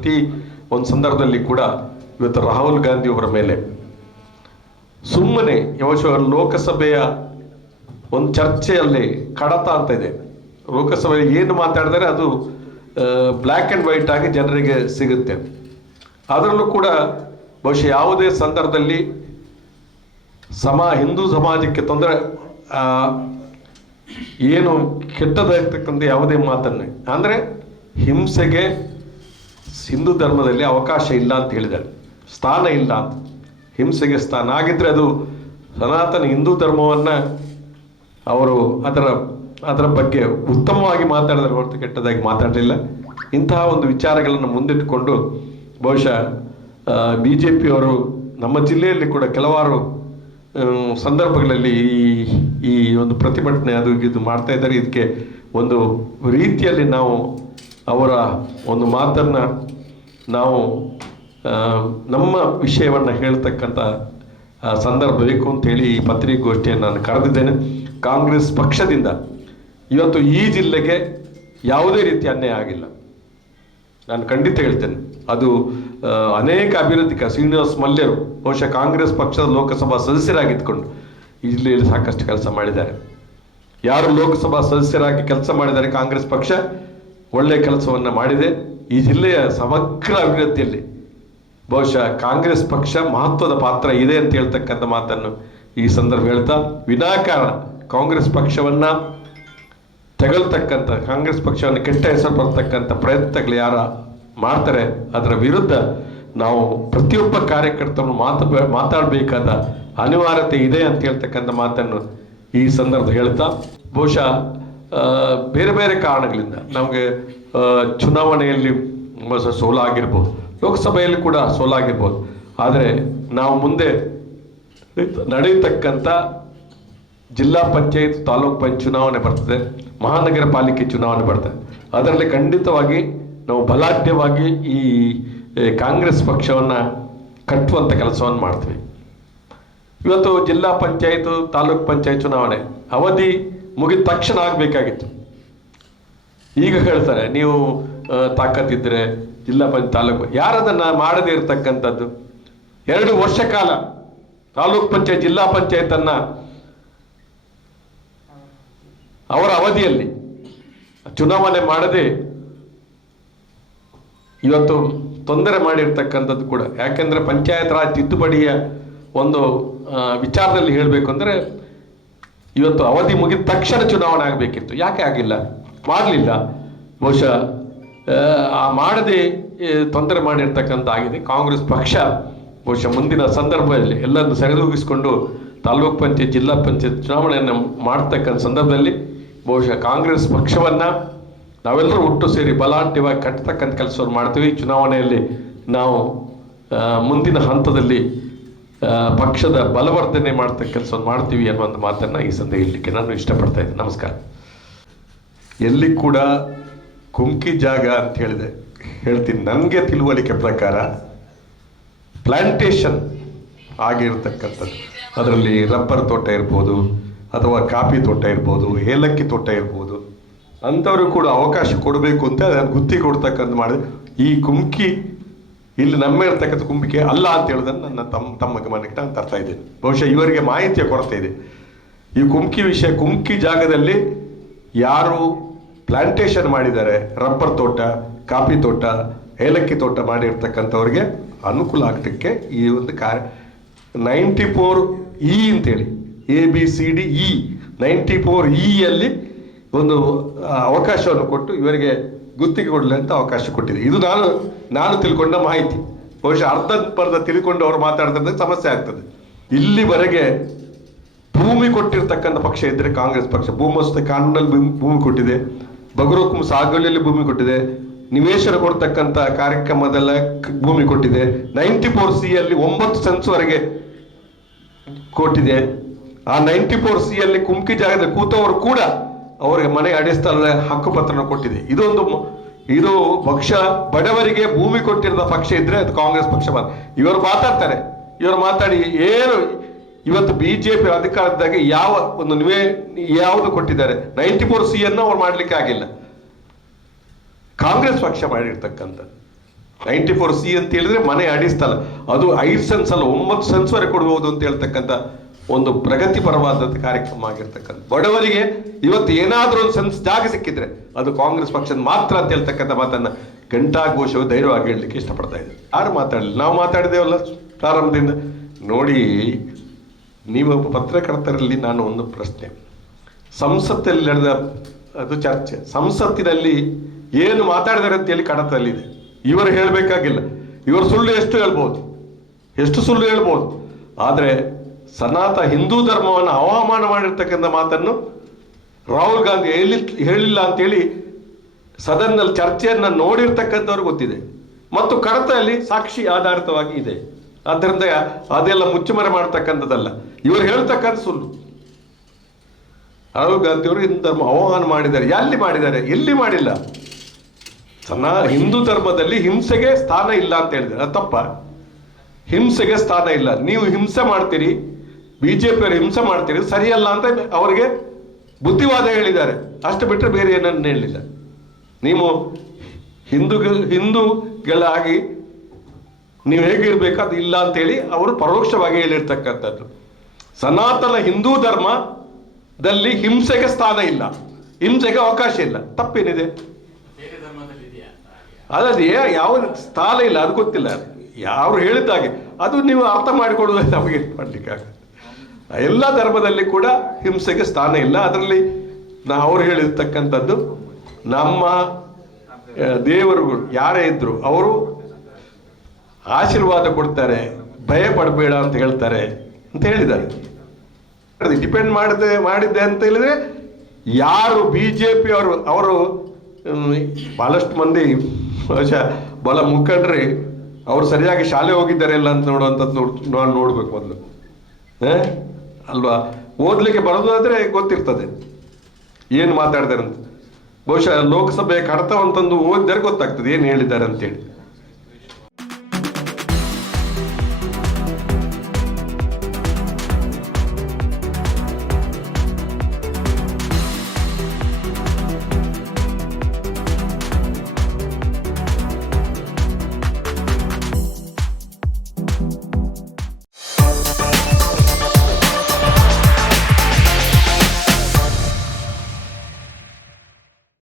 ಪ್ರತಿ ಒಂದು ಸಂದರ್ಭದಲ್ಲಿ ಕೂಡ ಇವತ್ತು ರಾಹುಲ್ ಗಾಂಧಿ ಅವರ ಮೇಲೆ ಸುಮ್ಮನೆ ಯವಶ ಲೋಕಸಭೆಯ ಒಂದು ಚರ್ಚೆಯಲ್ಲಿ ಕಡತ ಅಂತ ಇದೆ. ಲೋಕಸಭೆಯಲ್ಲಿ ಏನು ಮಾತಾಡಿದರೆ ಅದು ಬ್ಲ್ಯಾಕ್ ಆ್ಯಂಡ್ ವೈಟ್ ಆಗಿ ಜನರಿಗೆ ಸಿಗುತ್ತೆ. ಅದರಲ್ಲೂ ಕೂಡ ಬಹುಶಃ ಯಾವುದೇ ಸಂದರ್ಭದಲ್ಲಿ ಸಮ, ಹಿಂದೂ ಸಮಾಜಕ್ಕೆ ತೊಂದರೆ ಏನು ಕೆಟ್ಟದಾಗ್ತಕ್ಕಂಥ ಯಾವುದೇ ಮಾತನ್ನೇ. ಅಂದರೆ ಹಿಂಸೆಗೆ ಹಿಂದೂ ಧರ್ಮದಲ್ಲಿ ಅವಕಾಶ ಇಲ್ಲ ಅಂತ ಹೇಳಿದ್ದಾರೆ. ಸ್ಥಾನ ಇಲ್ಲ ಅಂತ. ಹಿಂಸೆಗೆ ಸ್ಥಾನ. ಆಗಿದ್ರೆ ಅದು ಸನಾತನ ಹಿಂದೂ ಧರ್ಮವನ್ನು ಅವರು ಅದರ ಅದರ ಬಗ್ಗೆ ಉತ್ತಮವಾಗಿ ಮಾತಾಡಿದ್ರೆ ಹೊರತು ಕೆಟ್ಟದಾಗಿ ಮಾತಾಡಲಿಲ್ಲ. ಇಂತಹ ಒಂದು ವಿಚಾರಗಳನ್ನು ಮುಂದಿಟ್ಟುಕೊಂಡು ಬಹುಶಃ ಬಿ ಜೆ ಪಿಯವರು ನಮ್ಮ ಜಿಲ್ಲೆಯಲ್ಲಿ ಕೂಡ ಕೆಲವಾರು ಸಂದರ್ಭಗಳಲ್ಲಿ ಈ ಈ ಒಂದು ಪ್ರತಿಭಟನೆ ಅದು ಇದು ಮಾಡ್ತಾ ಇದ್ದಾರೆ. ಇದಕ್ಕೆ ಒಂದು ರೀತಿಯಲ್ಲಿ ನಾವು ಅವರ ಒಂದು ಮಾತನ್ನು ನಾವು ನಮ್ಮ ವಿಷಯವನ್ನು ಹೇಳ್ತಕ್ಕಂಥ ಸಂದರ್ಭ ಬೇಕು ಅಂತೇಳಿ ಈ ಪತ್ರಿಕಾಗೋಷ್ಠಿಯನ್ನು ನಾನು ಕರೆದಿದ್ದೇನೆ. ಕಾಂಗ್ರೆಸ್ ಪಕ್ಷದಿಂದ ಇವತ್ತು ಈ ಜಿಲ್ಲೆಗೆ ಯಾವುದೇ ರೀತಿ ಅನ್ಯಾಯ ಆಗಿಲ್ಲ. ನಾನು ಖಂಡಿತ ಹೇಳ್ತೇನೆ. ಅದು ಅನೇಕ ಅಭಿವೃದ್ಧಿ ಕ- ಶ್ರೀನಿವಾಸ್ ಮಲ್ಯರು, ಬಹುಶಃ ಕಾಂಗ್ರೆಸ್ ಪಕ್ಷದ ಲೋಕಸಭಾ ಸದಸ್ಯರಾಗಿದ್ದುಕೊಂಡು ಈ ಜಿಲ್ಲೆಯಲ್ಲಿ ಸಾಕಷ್ಟು ಕೆಲಸ ಮಾಡಿದ್ದಾರೆ. ಯಾರು ಲೋಕಸಭಾ ಸದಸ್ಯರಾಗಿ ಕೆಲಸ ಮಾಡಿದ್ದಾರೆ ಕಾಂಗ್ರೆಸ್ ಪಕ್ಷ ಒಳ್ಳೆಯ ಕೆಲಸವನ್ನು ಮಾಡಿದೆ. ಈ ಜಿಲ್ಲೆಯ ಸಮಗ್ರ ಅಭಿವೃದ್ಧಿಯಲ್ಲಿ ಬಹುಶಃ ಕಾಂಗ್ರೆಸ್ ಪಕ್ಷ ಮಹತ್ವದ ಪಾತ್ರ ಇದೆ ಅಂತ ಹೇಳ್ತಕ್ಕಂಥ ಮಾತನ್ನು ಈ ಸಂದರ್ಭ ಹೇಳ್ತಾ, ವಿನಾಕಾರಣ ಕಾಂಗ್ರೆಸ್ ಪಕ್ಷವನ್ನ ತೆಗಳ್ತಕ್ಕಂಥ, ಕಾಂಗ್ರೆಸ್ ಪಕ್ಷವನ್ನು ಕೆಟ್ಟ ಹೆಸರು ಬರ್ತಕ್ಕಂಥ ಪ್ರಯತ್ನಗಳು ಯಾರ ಮಾಡ್ತಾರೆ, ಅದರ ವಿರುದ್ಧ ನಾವು ಪ್ರತಿಯೊಬ್ಬ ಕಾರ್ಯಕರ್ತರನ್ನು ಮಾತು, ಮಾತಾಡಬೇಕಾದ ಅನಿವಾರ್ಯತೆ ಇದೆ ಅಂತ ಹೇಳ್ತಕ್ಕಂಥ ಮಾತನ್ನು ಈ ಸಂದರ್ಭ ಹೇಳ್ತಾ, ಬಹುಶಃ ಬೇರೆ ಬೇರೆ ಕಾರಣಗಳಿಂದ ನಮಗೆ ಚುನಾವಣೆಯಲ್ಲಿ ಸೋಲಾಗಿರ್ಬೋದು. ಲೋಕಸಭೆಯಲ್ಲಿ ಕೂಡ ಸೋಲಾಗಿರ್ಬೋದು. ಆದರೆ ನಾವು ಮುಂದೆ ನಡೆಯತಕ್ಕಂಥ ಜಿಲ್ಲಾ ಪಂಚಾಯತ್ ತಾಲೂಕ್ ಪಂಚಾಯತ್ ಚುನಾವಣೆ ಬರ್ತದೆ. ಮಹಾನಗರ ಪಾಲಿಕೆ ಚುನಾವಣೆ ಬರ್ತದೆ. ಅದರಲ್ಲಿ ಖಂಡಿತವಾಗಿ ನಾವು ಬಲಾಢ್ಯವಾಗಿ ಈ ಕಾಂಗ್ರೆಸ್ ಪಕ್ಷವನ್ನು ಕಟ್ಟುವಂಥ ಕೆಲಸವನ್ನು ಮಾಡ್ತೀವಿ. ಇವತ್ತು ಜಿಲ್ಲಾ ಪಂಚಾಯತ್, ತಾಲೂಕ್ ಪಂಚಾಯತ್ ಚುನಾವಣೆ ಅವಧಿ ಮುಗಿದ ತಕ್ಷಣ ಆಗಬೇಕಾಗಿತ್ತು. ಈಗ ಹೇಳ್ತಾರೆ, ನೀವು ತಾಕತ್ತಿದ್ರೆ ಜಿಲ್ಲಾ ಪಂಚಾಯತ್ ತಾಲೂಕು. ಯಾರದನ್ನ ಮಾಡದೇ ಇರತಕ್ಕಂಥದ್ದು? ಎರಡು ವರ್ಷ ಕಾಲ ತಾಲೂಕ್ ಪಂಚಾಯತ್, ಜಿಲ್ಲಾ ಪಂಚಾಯತ್ ಅನ್ನ ಅವರ ಅವಧಿಯಲ್ಲಿ ಚುನಾವಣೆ ಮಾಡದೆ ಇವತ್ತು ತೊಂದರೆ ಮಾಡಿರ್ತಕ್ಕಂಥದ್ದು ಕೂಡ. ಯಾಕೆಂದ್ರೆ ಪಂಚಾಯತ್ ರಾಜ್ ತಿದ್ದುಪಡಿಯ ಒಂದು ವಿಚಾರದಲ್ಲಿ ಹೇಳಬೇಕು ಅಂದ್ರೆ ಇವತ್ತು ಅವಧಿ ಮುಗಿದ ತಕ್ಷಣ ಚುನಾವಣೆ ಆಗಬೇಕಿತ್ತು. ಯಾಕೆ ಆಗಿಲ್ಲ? ಮಾಡಲಿಲ್ಲ. ಬಹುಶಃ ಆ, ಮಾಡದೆ ತೊಂದರೆ ಮಾಡಿರ್ತಕ್ಕಂಥ ಆಗಿದೆ. ಕಾಂಗ್ರೆಸ್ ಪಕ್ಷ ಬಹುಶಃ ಮುಂದಿನ ಸಂದರ್ಭದಲ್ಲಿ ಎಲ್ಲರನ್ನು ಸರಿದೂಗಿಸಿಕೊಂಡು ತಾಲೂಕ್ ಪಂಚಾಯತ್ ಜಿಲ್ಲಾ ಪಂಚಾಯತ್ ಚುನಾವಣೆಯನ್ನು ಮಾಡ್ತಕ್ಕಂಥ ಸಂದರ್ಭದಲ್ಲಿ ಬಹುಶಃ ಕಾಂಗ್ರೆಸ್ ಪಕ್ಷವನ್ನು ನಾವೆಲ್ಲರೂ ಒಟ್ಟು ಸೇರಿ ಬಲಾಢ್ಯವಾಗಿ ಕಟ್ಟತಕ್ಕಂಥ ಕೆಲಸವನ್ನು ಮಾಡ್ತೀವಿ. ಚುನಾವಣೆಯಲ್ಲಿ ನಾವು ಮುಂದಿನ ಹಂತದಲ್ಲಿ ಪಕ್ಷದ ಬಲವರ್ಧನೆ ಮಾಡ್ತಕ್ಕ ಕೆಲಸವನ್ನು ಮಾಡ್ತೀವಿ ಅನ್ನುವಂಥ ಮಾತನ್ನು ಈ ಸಂದೇಹ ಹೇಳಲಿಕ್ಕೆ ನಾನು ಇಷ್ಟಪಡ್ತಾ ಇದ್ದೀನಿ. ನಮಸ್ಕಾರ. ಎಲ್ಲಿ ಕೂಡ ಕುಮ್ಕಿ ಜಾಗ ಅಂತ ಹೇಳಿದೆ. ಹೇಳ್ತೀನಿ. ನನಗೆ ತಿಳುವಳಿಕೆ ಪ್ರಕಾರ ಪ್ಲಾಂಟೇಶನ್ ಆಗಿರ್ತಕ್ಕಂಥದ್ದು. ಅದರಲ್ಲಿ ರಬ್ಬರ್ ತೋಟ ಇರ್ಬೋದು, ಅಥವಾ ಕಾಫಿ ತೋಟ ಇರ್ಬೋದು, ಏಲಕ್ಕಿ ತೋಟ ಇರ್ಬೋದು. ಅಂಥವ್ರಿಗೆ ಕೂಡ ಅವಕಾಶ ಕೊಡಬೇಕು ಅಂತ ಅದನ್ನು ಗುತ್ತಿ ಕೊಡ್ತಕ್ಕಂಥ ಮಾಡಿದೆ. ಈ ಕುಮ್ಕಿ ಇಲ್ಲಿ ನಮ್ಮ ಇರ್ತಕ್ಕಂಥ ಕುಂಬಿಕೆ ಅಲ್ಲ ಅಂತ ಹೇಳೋದನ್ನು ನನ್ನ ತಮ್ಮ ತಮ್ಮ ಗಮನಕ್ಕೆ ನಾನು ತರ್ತಾ ಇದ್ದೇನೆ. ಬಹುಶಃ ಇವರಿಗೆ ಮಾಹಿತಿಯ ಕೊರತೆ ಇದೆ. ಈ ಕುಮ್ಕಿ ವಿಷಯ ಕುಮ್ಕಿ ಜಾಗದಲ್ಲಿ ಯಾರು ಪ್ಲಾಂಟೇಶನ್ ಮಾಡಿದ್ದಾರೆ, ರಬ್ಬರ್ ತೋಟ, ಕಾಫಿ ತೋಟ, ಏಲಕ್ಕಿ ತೋಟ ಮಾಡಿರ್ತಕ್ಕಂಥವ್ರಿಗೆ ಅನುಕೂಲ ಆಗ್ತಕ್ಕೆ ಈ ಒಂದು ಕಾರ್ಯ ನೈಂಟಿ ಫೋರ್ ಇ ಅಂತೇಳಿ A B C D E ninety four ಇಯಲ್ಲಿ ಒಂದು ಅವಕಾಶವನ್ನು ಕೊಟ್ಟು ಇವರಿಗೆ ಗುತ್ತಿಗೆ ಕೊಡಲಿ ಅಂತ ಅವಕಾಶ ಕೊಟ್ಟಿದೆ. ಇದು ನಾನು ನಾನು ತಿಳ್ಕೊಂಡ ಮಾಹಿತಿ. ಬಹುಶಃ ಅರ್ಧ ಪರ್ಧ ತಿಳ್ಕೊಂಡು ಅವ್ರು ಮಾತಾಡ್ತಿದ್ರೆ ಸಮಸ್ಯೆ ಆಗ್ತದೆ. ಇಲ್ಲಿವರೆಗೆ ಭೂಮಿ ಕೊಟ್ಟಿರ್ತಕ್ಕಂಥ ಪಕ್ಷ ಇದ್ರೆ ಕಾಂಗ್ರೆಸ್ ಪಕ್ಷ, ಭೂಮಸ್ತ ಕಾನೂನಲ್ಲಿ ಭೂಮಿ ಕೊಟ್ಟಿದೆ. ಬಗರೋಕುಂ ಸಾಗುವಳಿಯಲ್ಲಿ ಭೂಮಿ ಕೊಟ್ಟಿದೆ. ನಿವೇಶನ ಕೊಡ್ತಕ್ಕಂಥ ಕಾರ್ಯಕ್ರಮದಲ್ಲ ಭೂಮಿ ಕೊಟ್ಟಿದೆ. ನೈಂಟಿ ಫೋರ್ ಸಿ ಅಲ್ಲಿ ಒಂಬತ್ತು ಸೆನ್ಸ್ವರೆಗೆ ಕೊಟ್ಟಿದೆ. ಆ ನೈಂಟಿ ಫೋರ್ ಸಿ ಅಲ್ಲಿ ಕುಮ್ಕಿ ಜಾಗದ ಕೂತವರು ಕೂಡ ಅವರಿಗೆ ಮನೆ ಅಡಿಸ್ತಲದ ಹಕ್ಕುಪತ್ರನ ಕೊಟ್ಟಿದೆ. ಇದೊಂದು ಇದು ಪಕ್ಷ, ಬಡವರಿಗೆ ಭೂಮಿ ಕೊಟ್ಟಿರದ ಪಕ್ಷ ಇದ್ರೆ ಅದು ಕಾಂಗ್ರೆಸ್ ಪಕ್ಷ ಮಾತ್ರ. ಇವರು ಮಾತಾಡ್ತಾರೆ. ಇವರು ಮಾತಾಡಿ ಏನು ಇವತ್ತು ಬಿಜೆಪಿ ಅಧಿಕಾರದಾಗ ಯಾವ ಒಂದು ನಿವೇ ಯಾವುದು ಕೊಟ್ಟಿದ್ದಾರೆ? ನೈಂಟಿ ಫೋರ್ ಸಿ ಅನ್ನು ಅವ್ರು ಮಾಡ್ಲಿಕ್ಕೆ ಆಗಿಲ್ಲ. ಕಾಂಗ್ರೆಸ್ ಪಕ್ಷ ಮಾಡಿರ್ತಕ್ಕಂಥ ನೈಂಟಿ ಫೋರ್ ಸಿ ಅಂತ ಹೇಳಿದ್ರೆ ಮನೆ ಅಡಿಸ್ತಲ್ಲ. ಅದು ಐದು ಸೆನ್ಸ್ ಅಲ್ಲ, ಒಂಬತ್ತು ಸೆನ್ಸ್ ವರೆಗೆ ಕೊಡ್ಬೋದು ಅಂತ ಹೇಳ್ತಕ್ಕಂಥ ಒಂದು ಪ್ರಗತಿಪರವಾದ ಕಾರ್ಯಕ್ರಮ ಆಗಿರ್ತಕ್ಕಂಥ ಬಡವರಿಗೆ ಇವತ್ತು ಏನಾದರೂ ಒಂದು ಸೆನ್ಸ್ ಜಾಗ ಸಿಕ್ಕಿದ್ರೆ ಅದು ಕಾಂಗ್ರೆಸ್ ಪಕ್ಷದ ಮಾತ್ರ ಅಂತ ಹೇಳ್ತಕ್ಕಂಥ ಮಾತನ್ನ ಘಂಟಾಘೋಷವು ಧೈರ್ಯವಾಗಿ ಹೇಳಲಿಕ್ಕೆ ಇಷ್ಟಪಡ್ತಾ ಇದ್ದಾರೆ ಯಾರು ಮಾತಾಡಲಿ ನಾವು ಮಾತಾಡಿದೇವಲ್ಲ ಪ್ರಾರಂಭದಿಂದ. ನೋಡಿ ನೀವೊಬ್ಬ ಪತ್ರಕರ್ತರಲ್ಲಿ ನಾನು ಒಂದು ಪ್ರಶ್ನೆ. ಸಂಸತ್ತಲ್ಲಿ ನಡೆದ ಅದು ಚರ್ಚೆ. ಸಂಸತ್ತಿನಲ್ಲಿ ಏನು ಮಾತಾಡಿದಾರೆ ಅಂತ ಹೇಳಿ ಕಡತದಲ್ಲಿದೆ ಇವರು ಹೇಳಬೇಕಾಗಿಲ್ಲ. ಇವರು ಸುಳ್ಳು ಎಷ್ಟು ಹೇಳ್ಬೋದು? ಎಷ್ಟು ಸುಳ್ಳು ಹೇಳ್ಬೋದು? ಆದರೆ ಸನಾತ ಹಿಂದೂ ಧರ್ಮವನ್ನು ಅವಮಾನ ಮಾಡಿರ್ತಕ್ಕಂಥ ಮಾತನ್ನು ರಾಹುಲ್ ಗಾಂಧಿ ಹೇಳಿ ಹೇಳಿಲ್ಲ ಅಂತೇಳಿ ಸದನ್ನಲ್ಲಿ ಚರ್ಚೆಯನ್ನು ನೋಡಿರ್ತಕ್ಕಂಥವ್ರು ಗೊತ್ತಿದೆ. ಮತ್ತು ಕಡತದಲ್ಲಿ ಸಾಕ್ಷಿ ಆಧಾರಿತವಾಗಿ ಇದೆ. ಆದ್ದರಿಂದ ಅದೆಲ್ಲ ಮುಚ್ಚುಮರೆ ಮಾಡ್ತಕ್ಕಂಥದ್ದಲ್ಲ. ಇವರು ಹೇಳ್ತಕ್ಕಂಥ ಸುಳ್ಳು. ರಾಹುಲ್ ಗಾಂಧಿಯವರು ಹಿಂದೂ ಧರ್ಮ ಅವಮಾನ ಮಾಡಿದ್ದಾರೆ. ಎಲ್ಲಿ ಮಾಡಿದ್ದಾರೆ? ಎಲ್ಲಿ ಮಾಡಿಲ್ಲ? ಸಣ್ಣ ಹಿಂದೂ ಧರ್ಮದಲ್ಲಿ ಹಿಂಸೆಗೆ ಸ್ಥಾನ ಇಲ್ಲ ಅಂತ ಹೇಳಿದ್ದಾರೆ. ಅದು ತಪ್ಪ. ಹಿಂಸೆಗೆ ಸ್ಥಾನ ಇಲ್ಲ. ನೀವು ಹಿಂಸೆ ಮಾಡ್ತೀರಿ, ಬಿಜೆಪಿಯವರು ಹಿಂಸೆ ಮಾಡ್ತೀರಿ, ಸರಿಯಲ್ಲ ಅಂತ ಅವರಿಗೆ ಬುದ್ಧಿವಾದ ಹೇಳಿದ್ದಾರೆ. ಅಷ್ಟು ಬಿಟ್ಟರೆ ಬೇರೆ ಏನನ್ನು ಹೇಳಲಿಲ್ಲ. ನೀವು ಹಿಂದೂ ಹಿಂದೂಗಳಾಗಿ ನೀವು ಹೇಗಿರ್ಬೇಕು ಅದು ಇಲ್ಲ ಅಂತೇಳಿ ಅವರು ಪರೋಕ್ಷವಾಗಿ ಹೇಳಿರ್ತಕ್ಕಂಥದ್ದು. ಸನಾತನ ಹಿಂದೂ ಧರ್ಮದಲ್ಲಿ ಹಿಂಸೆಗೆ ಸ್ಥಾನ ಇಲ್ಲ. ಹಿಂಸೆಗೆ ಅವಕಾಶ ಇಲ್ಲ. ತಪ್ಪೇನಿದೆ. ಅದೇ ಯಾವ ಸ್ಥಾನ ಇಲ್ಲ ಅದು ಗೊತ್ತಿಲ್ಲ. ಯಾರು ಹೇಳಿದ್ದಾಗೆ ಅದು ನೀವು ಅರ್ಥ ಮಾಡಿಕೊಡೋದು ನಮಗೆ ಮಾಡ್ಲಿಕ್ಕಾಗಲ್ಲ ಎಲ್ಲ ಧರ್ಮದಲ್ಲಿ ಕೂಡ ಹಿಂಸೆಗೆ ಸ್ಥಾನ ಇಲ್ಲ. ಅದರಲ್ಲಿ ನಾ ಅವ್ರು ಹೇಳಿರ್ತಕ್ಕಂಥದ್ದು ನಮ್ಮ ದೇವರುಗಳು ಯಾರೇ ಇದ್ರು ಅವರು ಆಶೀರ್ವಾದ ಕೊಡ್ತಾರೆ ಭಯ ಪಡಬೇಡ ಅಂತ ಹೇಳ್ತಾರೆ. ಅಂತ ಹೇಳಿದ್ದಾರೆ. ಡಿಪೆಂಡ್ ಮಾಡಿದೆ, ಮಾಡಿದ್ದೆ ಅಂತ ಹೇಳಿದ್ರೆ ಯಾರು ಬಿ ಜೆ ಪಿ ಅವರು ಅವರು ಭಾಳಷ್ಟು ಮಂದಿ, ಬಹುಶಃ ಬಲ ಮುಖಂಡ್ರಿ ಅವರು ಸರಿಯಾಗಿ ಶಾಲೆ ಹೋಗಿದ್ದಾರೆ ಇಲ್ಲ ಅಂತ ನೋಡುವಂಥದ್ದು ನೋಡ್, ನಾನು ನೋಡ್ಬೇಕು ಮೊದಲು? ಅಲ್ವಾ? ಓದ್ಲಿಕ್ಕೆ ಬರೋದಾದರೆ ಗೊತ್ತಿರ್ತದೆ. ಏನು ಮಾತಾಡ್ತಾರೆ ಅಂತ. ಬಹುಶಃ ಲೋಕಸಭೆ ಕಡತವಂತಂದು ಓದಿದರೆ ಗೊತ್ತಾಗ್ತದೆ, ಏನು ಹೇಳಿದ್ದಾರೆ ಅಂತೇಳಿ